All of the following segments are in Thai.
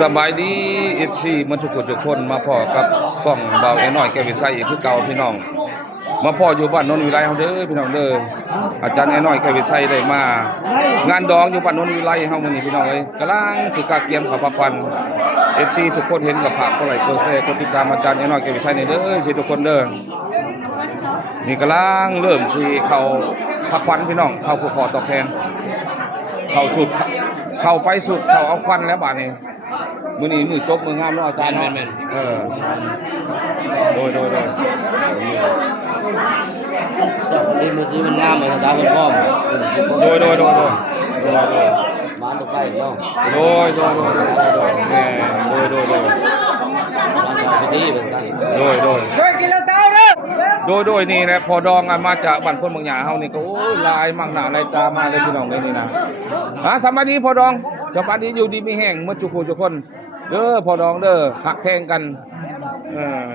สบายดีเอฟซีมาทุกคนมาพ่อกับซ่องเบาไอ้น้อยแกวิไสอีกคือเก่าพี่น้องมาพ่ออยู่บ้านนนท์วิไลเฮาเด้อพี่น้องเด้ออาจารย์ไอ้น้อยแกวิไสได้มางานดองอยู่บ้านนนท์วิไลเฮามื้อนี้พี่น้องเอ้ยกำลังสิกาเกียมข้าวผักควันเอฟซีทุกคนเห็นกับฝากกดไลค์กดแชร์กดติดตามอาจารย์ไอ้น้อยแกวิไสนี่เด้อสิทุกคนเด้อนี่กำลังเริ่มสิเข้าผักควันพี่น้องเข้าผู้ขอตอบแทนเข้าจุดเข้าไปสุดเข้าเอาควันแล้วบาดนี้มื้อนี้มื้อจบมื้องามเนาะอาจารย์เนาะโดยเจ้าที่มือซื้อมันงามเลยภาษาคนพ่อมโดยบ้านตกใกล้เนาะแม่โดยบ้านชาวพิธีเป็นกันโดยนี่แหละพอดองมาจากบ้านคนบางหยาเฮานี่ก็โอ้ยลายมังหน้าลายตามาเลยพี่น้องเลยนี่นะสบายดีพอดองสบายดีอยู่ดีมีแห้งเมื่อทุกคนเด้อพอดองเด้อหักแพงกัน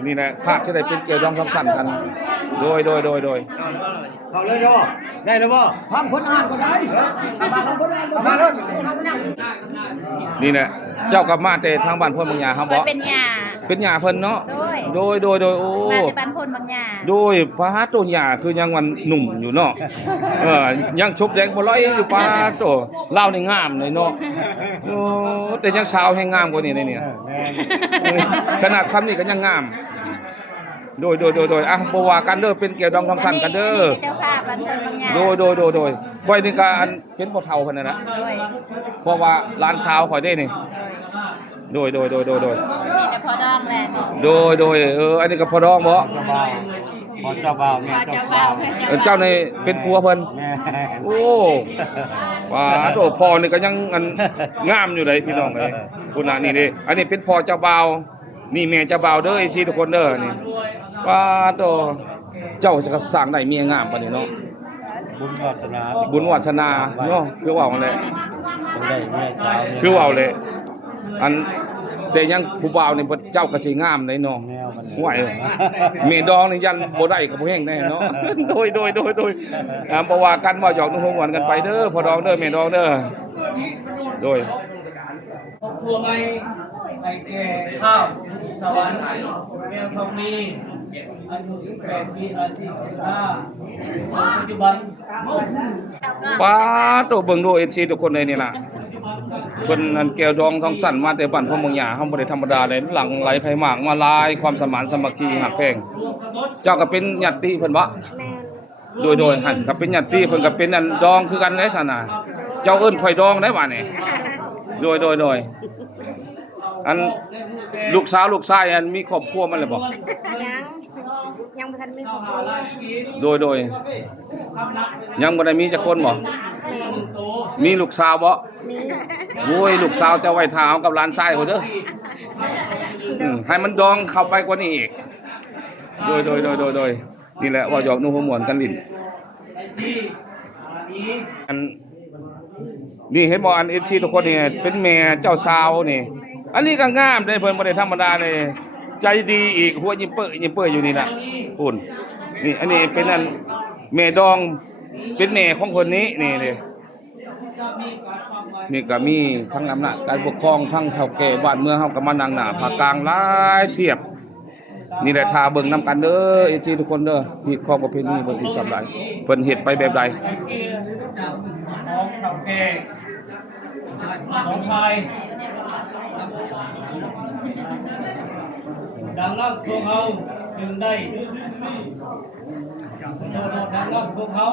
นี่แหละขาดจะได้เป็นเกี่ยวดองสั่นกันโดยเขาเลยเนาะได้แล้วบ่ฟังคนอ่านก็ได้มาเลยนี่แหละเจ้ากับมาแต่ทางบ้านพ่นบางหยาครับบ่เป็นหญ้าเพิ่นเนาะโดยโอ้มาแต่บ้านพ่นบางหญ้าโดยพระโตหญ้าคือยังวันหนุ่มอยู่เนาะยังชุบแดงบ่ร้อยอยู่พระโตเล่านี่งามเลยเนาะโอ้แต่ยังสาวให้งามกว่านี้นี่ขนาดซ้ำนี่ก็ยังงามโดยบ่ว่ากันเด้อเป็นเกี่ยวดองสั่นกันเด้อเจ้าภาพบ้านพ่นบางหญ้าโดยข่อยนี่ก็อันเป็นบ่เฒ่าเพิ่นนั่นน่ะเพราะว่าหลานสาวข่อยได้นี่โดยนี่แต่พอดองแหละโดยอันนี้ก็พอดองบ่เจ้าบ่าวเนี่ยเจ้านี่เป็นผัวเพิ่นโอ้ว่าโตพ่อนี่ก็ยังอันงามอยู่เลยพี่น้องเอ้ยคุณน่ะนี่เด้อันนี้เป็นพ่อเจ้าบ่าวนี่แม่เจ้าบ่าวเด้อสิทุกคนเด้อนี่ว่าโตเจ้าจะสร้างได้เมียงามปานนี้เนาะบุญวาสนาเนาะคือว่าแหละได้เมียสาวคือว่าแหละอันแต่ยังผู้บ่าวนี่เจ้าก็สิงามได้เนาะห่วยเมดองนี่ยันบ่ได้ก็บ่แห้งแน่เนาะโดยบ่ว่ากันว่าหยอกนุ่งหวนกันไปเด้อพ่อดองเด้อแม่ดองเด้อโดยครอบครัวไม่แก่ข้าวสวรรค์แม่ทองมีอายุ18 ปีอาชีพเป็นล่าปัจจุบันป้าโตเบิ่งดู FC ทุกคนเลยนี่ล่ะเพิ่นอันแก้วดองทองสั่นมาแต่บ้านพ่อเมืองหยาเฮาบ่ได้ธรรมดาเลยหลังไหลไผหมากมาลายความสมานสามัคคีหักแพงเจ้าก็เป็นญาติเพิ่นบ่โดยหั่นก็เป็นญาติเพิ่นก็เป็นอันดองคือกันได้ซั่นน่ะเจ้าเอิ้นข่อยดองได้บ่นี่โดยอันลูกสาวลูกชายอันมีครอบครัวมันแล้วบ่ยังบ่ทันมีครอบครัวโดยยังบ่ได้มีจักคนบ่มีลูกสาวบ่มีโอ้ยลูกสาวจะไว้ท่าเอากับหลานชายพุ่นเด้อให้มันดองเข้าไปกว่านี้อีกโดยนี่แหละว่าหยอกนุ่งหัวหมวนกันลิ้นอันนี่เห็นบ่อัน FC ทุกคนนี่เป็นแม่เจ้าสาวนี่อันนี้ก็งามได้เพิ่นบ่ได้ธรรมดาเลยใจดีอีกหัวยิ้มเป้ยอยู่นี่น่ะปุ่นนี่อันนี้เป็นอันแม่ดองเป็นแม่ของคนนี้นี่เด้นี่ก็มีทั้งอำนาจการปกครองทั้งเฒ่าแก่บ้านเมืองเฮาก็มานั่งหน้าภาคกลางหลายเทียบนี่แหละท่าเบิ่งนำกันเด้อ FC ทุกคนเด้อมีของประเพณีเพิ่นสิสำหรับเพิ่นเฮ็ดไปแบบใดของเฒ่าแก่สองพายดังนั้นพวกเขาจึงได้ดังนั้นพวกเขา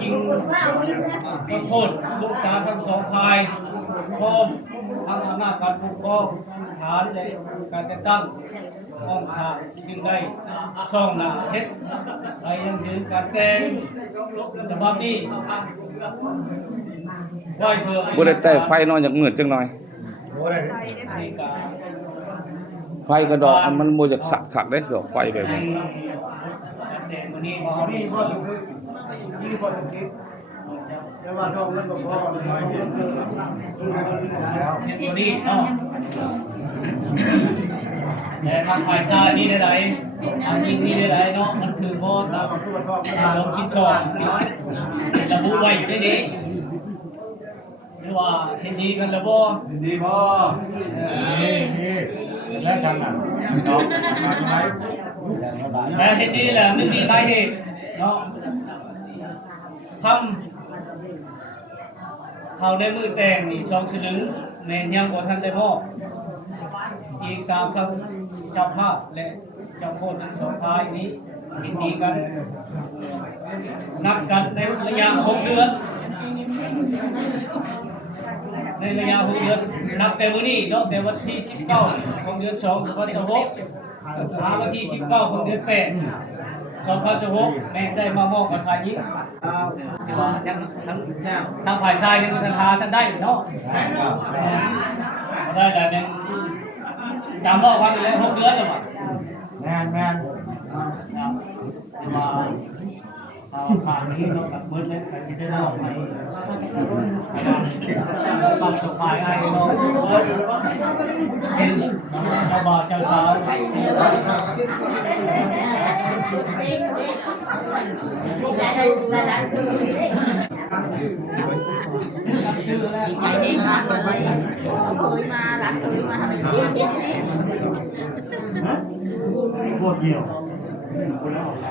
ยิงต้นโทษลูกตาทั้งสองพายพร้อมทั้งอำนาจการปกครองฐานและการแต่งตั้งห้องฉากจึงได้ช่องหน้าเฮ็ดไปยังถึงการแต่งฉบับนี้บ่ได้แต่ไฟนอนอยากมืดจังหน่อยไฟกระดอกมันบ่อยากสักคักเด้ดอกไฟแบบนี้แต่ทางฝ่ายชายนี่ได้ยิงนี่ได้เนาะมันคือโบสลงชิ้นชอบระบุไว้อยู่ในนี้ รือว่าเห็นดีกันแล้วบ่ ดีบ่นี่แล้วทางนั้นเนาะมาทำไม แต่เห็นดีแหละไม่มีสาเหตุเนาะทำเขาในมือแต่งนี่2 สลึงแม่นยังบ่ทันได้มอบอีกตามทั้งเจ้าภาพและเจ้าโคนทั้ง2ฝ่ายนี้เห็นดีกันนัดกันในระยะ6 เดือนในระยะ6 เดือนนับแต่มื้อนี้เนาะแต่วันที่19ของเดือน2 2026วันที่19ของเดือน8 2026แม่ได้มามอบกับฝ่ายหญิงว่ายังทั้งฝ่ายชายยังทันทาท่านได้เนาะได้แต่เป็นจำมอบกันอยู่แล้ว6 เดือนแล้วมั้ง แม่น ว่าผ่านนี้เราตัดเบิร์ดเลยแต่ที่ได้เล่าไปฟังจบฝ่ายไอ้เราเช่นเจ้าบ่าวเจ้าสาวชื่อแล้ว ใช่เองรักเลยเคยมารักเคยมาอะไรกันเชี่ยวนี่ พวกเดียว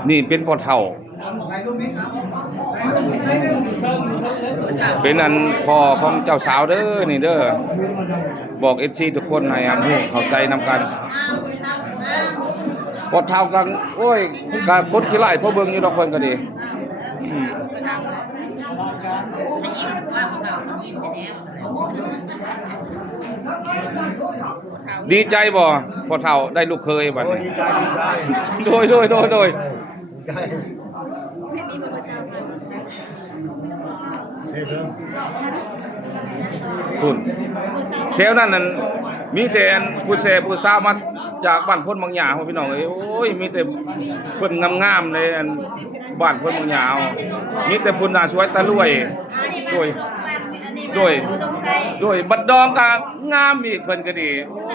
นี่เป็นพ่อเฒ่า เป็นอันพ่อของเจ้าสาวเด้อนี่เด้อบอกFCทุกคนให้ฮู้เข้าใจนำกันพ่อเฒ่ากันโอ้ยก็คนขี้ไล่พ่อเบิ่งอยู่ดอกเพิ่นก็ดีดีใจบ่พ่อเฒ่าได้ลูกเคยบัดนี้ ดีใจ โดย ใจคุณแถวนั้นนั่นมีแต่ผู้แซ่ผู้สาวมาจากบ้านพ้นบางหยาพี่น้องเอ้ยโอ้ยมีแต่เพิ่นงามๆในอันบ้านพ้นบางหยามีแต่พุ่นน่าสวยตาลวยด้วยบัดดองก็งามอีกเพิ่นก็ดี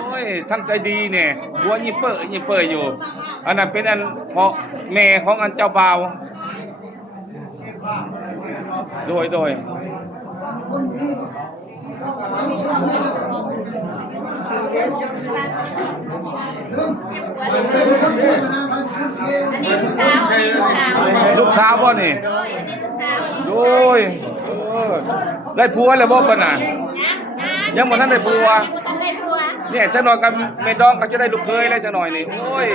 โอ้ยทั้งใจดีเนี่ยหัวยิเป้ออยู่อันนั้นเป็นอันพ่อแม่ของอันเจ้าบ่าวโดยอันนี้ลูกสาวอันนี้ลูกสาว ลูกสาวบ่นี่ โดยอันนี้ลูกสาว โดยได้ผัวแล้วบ่ปะน่ะยังบ่ทันได้ผัว ยังบ่ทันได้ผัว เนี่ยจักหน่อยก็แม่ดองก็จะได้ลูกเคยแล้วจักหน่อยนี่โอ้ย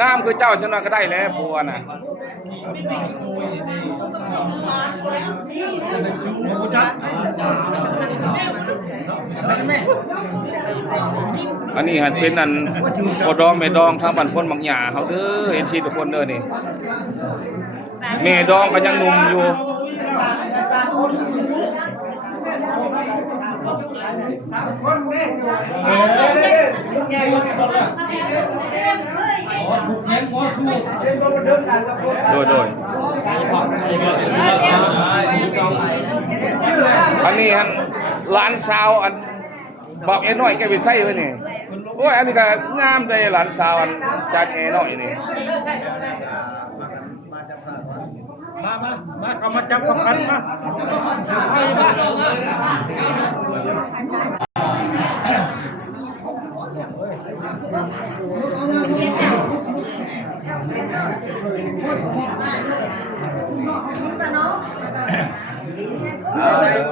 งามคือเจ้าจักหน่อยก็ได้แล้วผัวน่ะอันนี้หันเป็นอันพ่อดองแม่ดองทางบ้านพ้นบางหญ้าเฮาเด้อเห็นสิทุกคนเด้อนี่แม่ดองก็ยังหนุ่มอยู่โดยอันนี้ฮันหลานสาวอันบอกเอน้อยแกไปใส่ไว้นี่โอ้ยอันนี้ก็งามเลยหลานสาวอันจานเอน้อยนี่ มาเขามาจับกันมา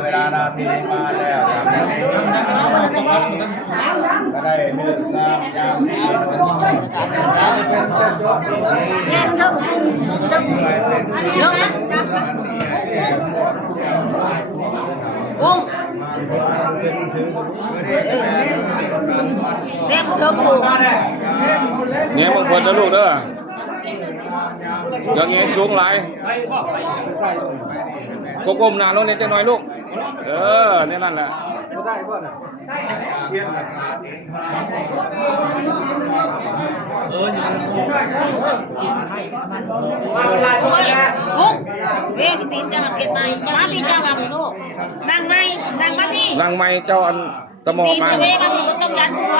เวลานาทีมาแล้วก็ได้เลือกงามยามดีเรียกเธอผูก เงี้ยบางคนนะลูกเด้ออย่างเงี้ยสูงหลายก้มหน้าลงเนี่ยจะน้อยลูกเนี่ยนั่นแหละมุกเรียกสินจะมาเก็บไม้จะมาพี่เจ้ามาพี่ลูกนั่งไม้นั่งมาพี่ ลังไม้เจ้าอันตะหมอกมา จะเวมาพี่ก็ต้องยันหัว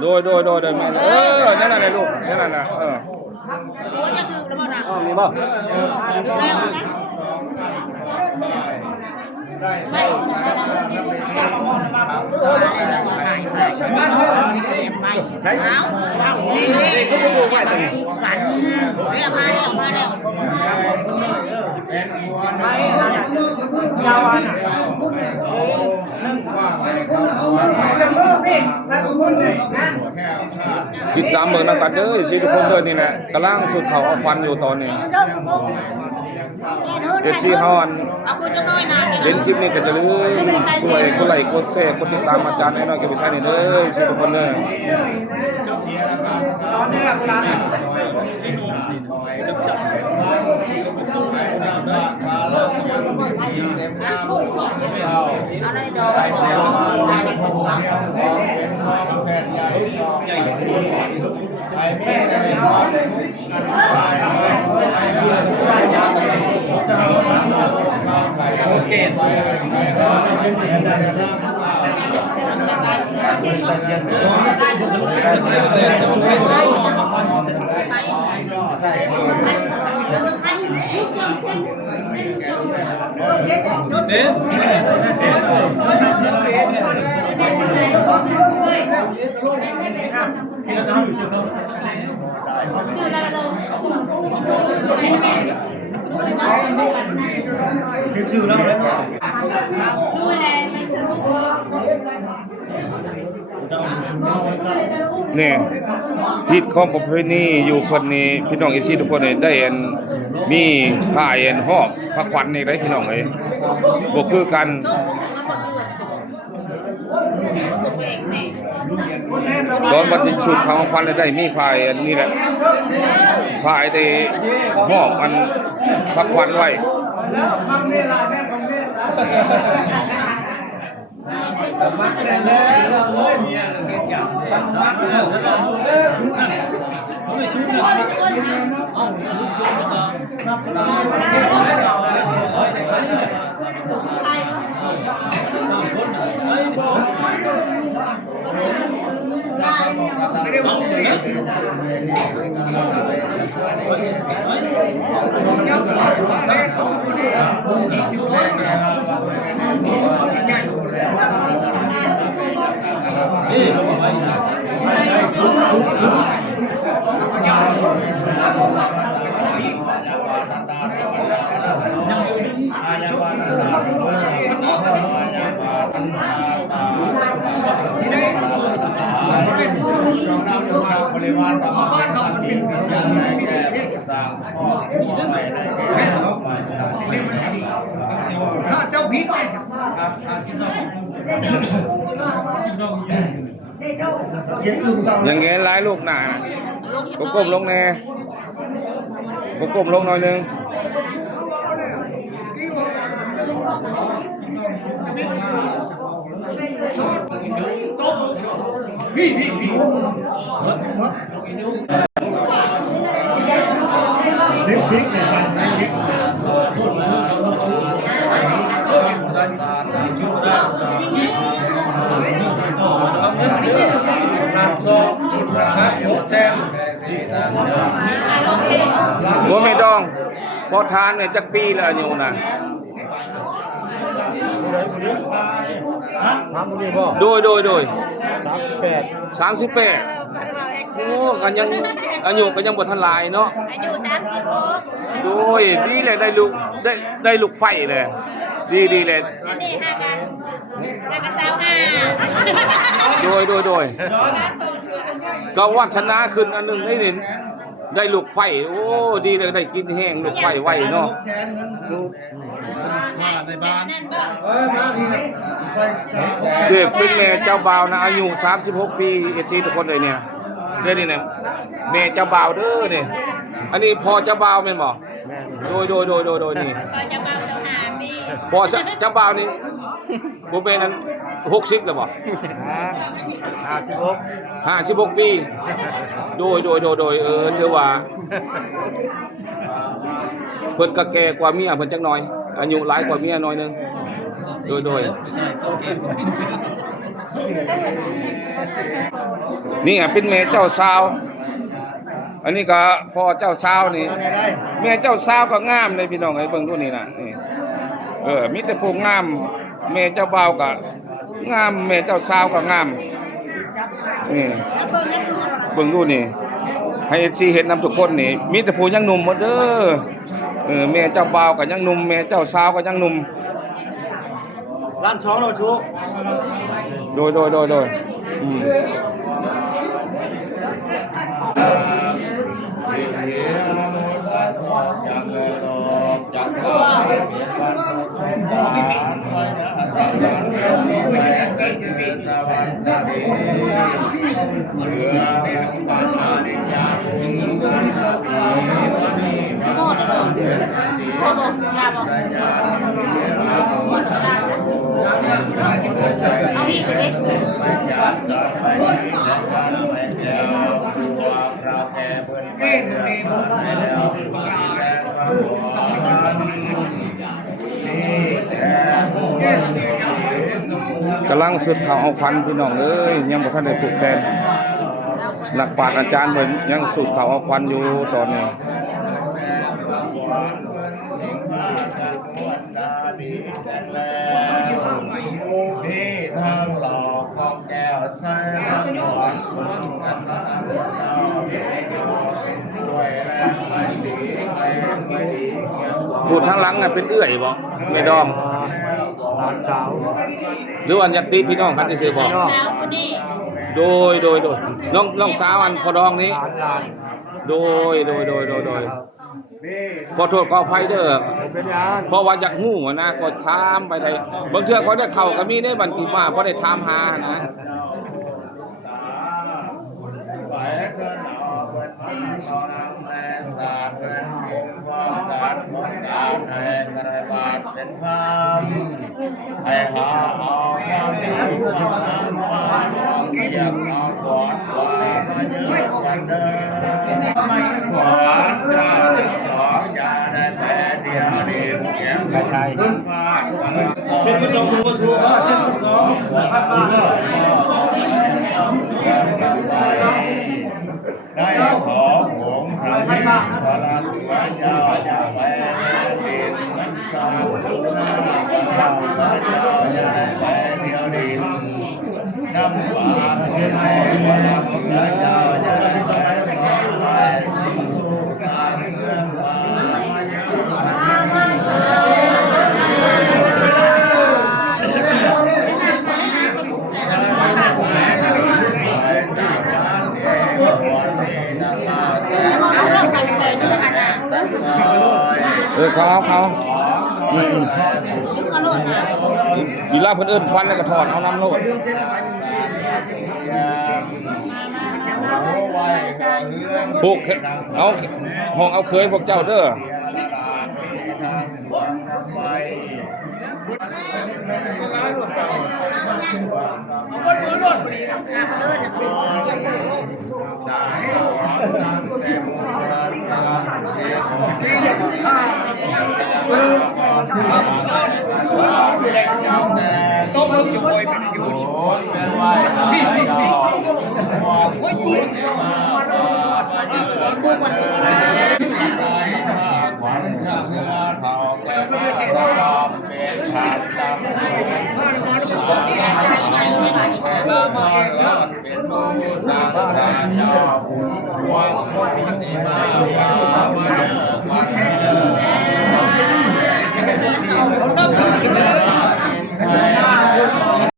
โดยแม่นั่นน่ะลูกนั่นน่ะหัวจะถือแล้วบ่น่ะ มีบ่ แล้วนะ ไม่ใช่ เอานี่ นี่ก็บ่ไว้ตัวนี้ กันเรียกมาแล้วมาแล้ว ยาวอันน่ะ ติดตามเบิ่งนำกันเด้อสิทุกคนเด้อนี่แหละกำลังสุดเขาเอาฟันอยู่ตอนนี้เดี๋ยวสิเฮาอัน เอาคุณจะน้อยนาจะ เล่นคลิปนี้ก็จะลืมช่วยกดไลค์กดแชร์กดติดตามอาจารย์น้อยแก้ววิชัยนี่เด้อสิทุกคนเด้อ สอนเนี่ยโบราณน่ะ อะไรดอกอะไรของเขา โอเค นี่ฮิตของประเพณีอยู่คนนี้พี่น้องเอซี่ทุกคนนี่ได้อันมีผ้าอันหอบผ้าขวัญนี่ได้พี่น้องเอ้ยบ่คือกันตอนวันที่ชุดของขวัญได้มีผ้าอันนี้แหละผ้าไอ้ที่หอบอันผ้าขวัญไว้ มัดแน่แล้วเอ้ยเมียมัดแล้วเจ้าพิษ อย่างเงี้ยหลายลูกหนาก็ก้มลงแน่ก็ก้มลงหน่อยนึงบ่แม่ดองพอทานเนี่ยจักปีแล้วอยู่น่ะ ทำมื้อนี้บ่ โดย 38 38โอ้กันยังอายุก็ยังบ่ทันหลายเนาะ อายุ36 โดยดีเลยได้ลูกไฟเลยดีเลย อันนี้5กันแล้วก็25โดยก็วัฒนาขึ้นอันหนึงได้ลูกไฟโอ้ดีเลยได้กินแห้งลูกไฟไว้เนาะ มาในบ้านนั่นบ่ มาดีนะใส่ เด็กเป็นแม่เจ้าบ่าวนะอายุ36ปีเอซีทุกคนเลยเนี่ยเด้อนี่เนี่ยแม่เจ้าบ่าวเด้อนี่อันนี้พ่อเจ้าบ่าวแม่นบ่โดยนี่ พอจะเมาเจ้าหาปี พ่อเจ้าบ่าวนี่บ่เป็นนั้น60แล้วบ่ 56ปีโดยถือว่าเพิ่นก็แก่กว่าเมียเพิ่นจักหน่อยอายุหลายกว่าเมียหน่อยนึงโดยนี่อ่ะเป็นแม่เจ้าสาวอันนี้ก็พ่อเจ้าสาวนี่แม่เจ้าสาวก็งามเลยพี่น้องไอ้เบิ่งดูนี่น่ะนี่ มีแต่ผู้งามแม่เจ้าบ่าวก็งามแม่เจ้าสาวก็งามนี่เบิ่งดูนี่ให้ FC เห็นนำทุกคนนี่มีแต่ผู้ยังหนุ่มหมดเด้อแม่เจ้าบ่าวก็ยังหนุ่มแม่เจ้าสาวก็ยังหนุ่ม ร้าน2เราชู โดยอืมกำลังสุดข่าวเอาควันพี่น้องเอ้ยยังบ่ทันได้ผูกแขนนักปราชญ์อาจารย์เพิ่นยังสุดข่าวเอาควันอยู่ตอนนี้นี่ทางหลอกของแก้วใส่หนวดมันกันมาด้วยแรงไม่สีไม่ดี ผู้ทางหลังน่ะเป็นเอื้อยบ่แม่ดอม ร้านสาว หรือว่าญาติพี่น้องกันซื่อๆบ่ เช้าคนนี้ โดยน้องสาวอันพอดองนี้ ร้าน โดยขอโทษขออภัยเด้อ เป็นงาน เพราะว่าอยากฮู้นะก็ถามไปได้บางเทื่อเขาได้เข้าก็มีได้บันติมาเพราะได้ถามหานะ ไปเสนอวันที่ตอนนั้นแม่สาดเป็นเพียงความการของการให้กระบาดเป็นพามให้หาเอาความดีความงามความของเกียรติเอาขวานขวานมาเยอะกันเด้อขวานเจ้าสองอย่าได้แพ้เดียวเดียวเกียรติไม่ใช่ขึ้นมาเช่นผู้ชมผู้ชูเช่นผู้ชมพัดมาได้ขอหงส์พระพิฆพระราชวายาอย่าไปเดินมันสาธุนาเราพระเจ้าอย่าไปเดียวดินนำความให้พระพุทธเจ้าอย่าไปสายสู่การเมืองมาเยเขาอีลาเพิ่นเอิ้นควันแล้วก็ถอดเอาน้ำโลดพวกเอาห้องเอาเคยพวกเจ้าเด้อต้องเริ่มจะคอยเป็นอยู่ชนขวัญเพื่อเท่าแก่ความเป็นทางสามเป็นผู้นำทางเจ้าหวังมีสีมามาเยอะ